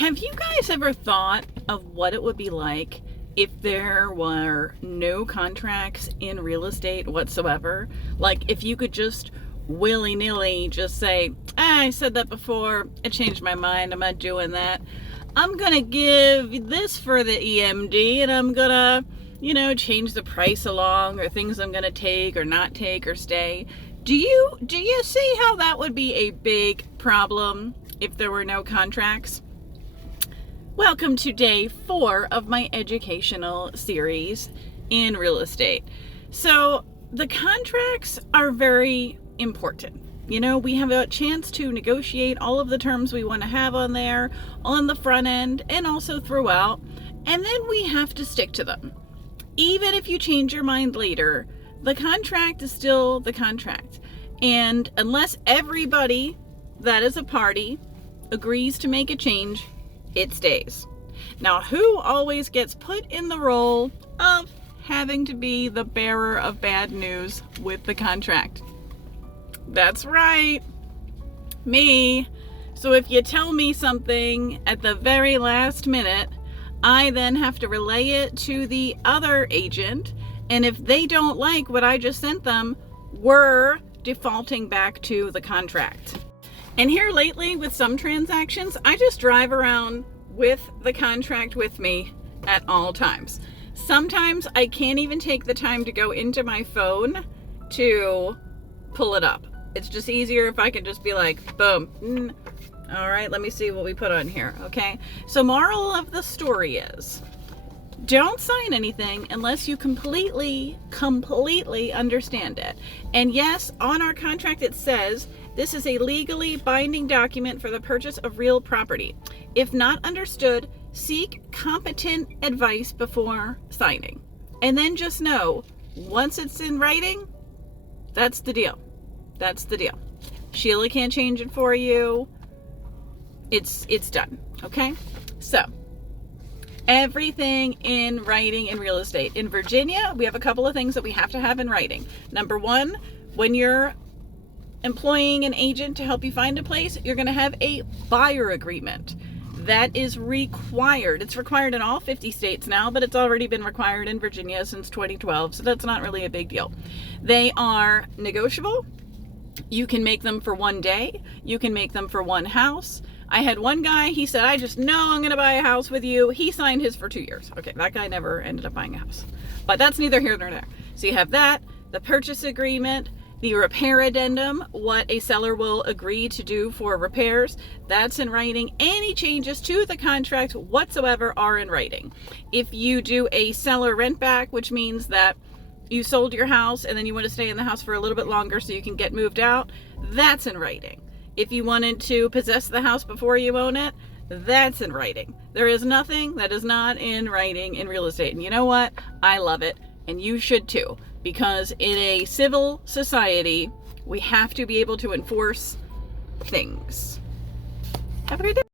Have you guys ever thought of what it would be like if there were no contracts in real estate whatsoever? Like if you could just willy-nilly just say, I said that before, I changed my mind, I'm not doing that. I'm gonna give this for the EMD and I'm gonna, change the price along, or things I'm gonna take or not take or stay. Do you see how that would be a big problem if there were no contracts? Welcome to day 4 of my educational series in real estate. So the contracts are very important. We have a chance to negotiate all of the terms we want to have on there, on the front end and also throughout, and then we have to stick to them. Even if you change your mind later, the contract is still the contract. And unless everybody that is a party agrees to make a change, it stays. Now, who always gets put in the role of having to be the bearer of bad news with the contract? That's right, me. So if you tell me something at the very last minute, I then have to relay it to the other agent. And if they don't like what I just sent them, we're defaulting back to the contract. And here lately with some transactions, I just drive around with the contract with me at all times. Sometimes I can't even take the time to go into my phone to pull it up. It's just easier if I can just be like, boom. All right, let me see what we put on here, okay? So moral of the story is, don't sign anything unless you completely understand it. And yes, on our contract it says, this is a legally binding document for the purchase of real property. If not understood, seek competent advice before signing. And then just know, once it's in writing, that's the deal. That's the deal. Sheila can't change it for you. It's done, okay? So, everything in writing in real estate. In Virginia, we have a couple of things that we have to have in writing. Number one, when you're employing an agent to help you find a place, you're going to have a buyer agreement. That is required. It's required in all 50 states now, but it's already been required in Virginia since 2012, so that's not really a big deal. They are negotiable. You can make them for one day. You can make them for one house. I had one guy, he said, I just know I'm going to buy a house with you. He signed his for 2 years. Okay, that guy never ended up buying a house. But that's neither here nor there. So you have that, the purchase agreement, the repair addendum, what a seller will agree to do for repairs, that's in writing. Any changes to the contract whatsoever are in writing. If you do a seller rent back, which means that you sold your house and then you want to stay in the house for a little bit longer so you can get moved out, that's in writing. If you wanted to possess the house before you own it, that's in writing. There is nothing that is not in writing in real estate. And you know what? I love it. And you should too. Because in a civil society, we have to be able to enforce things. Have a great day.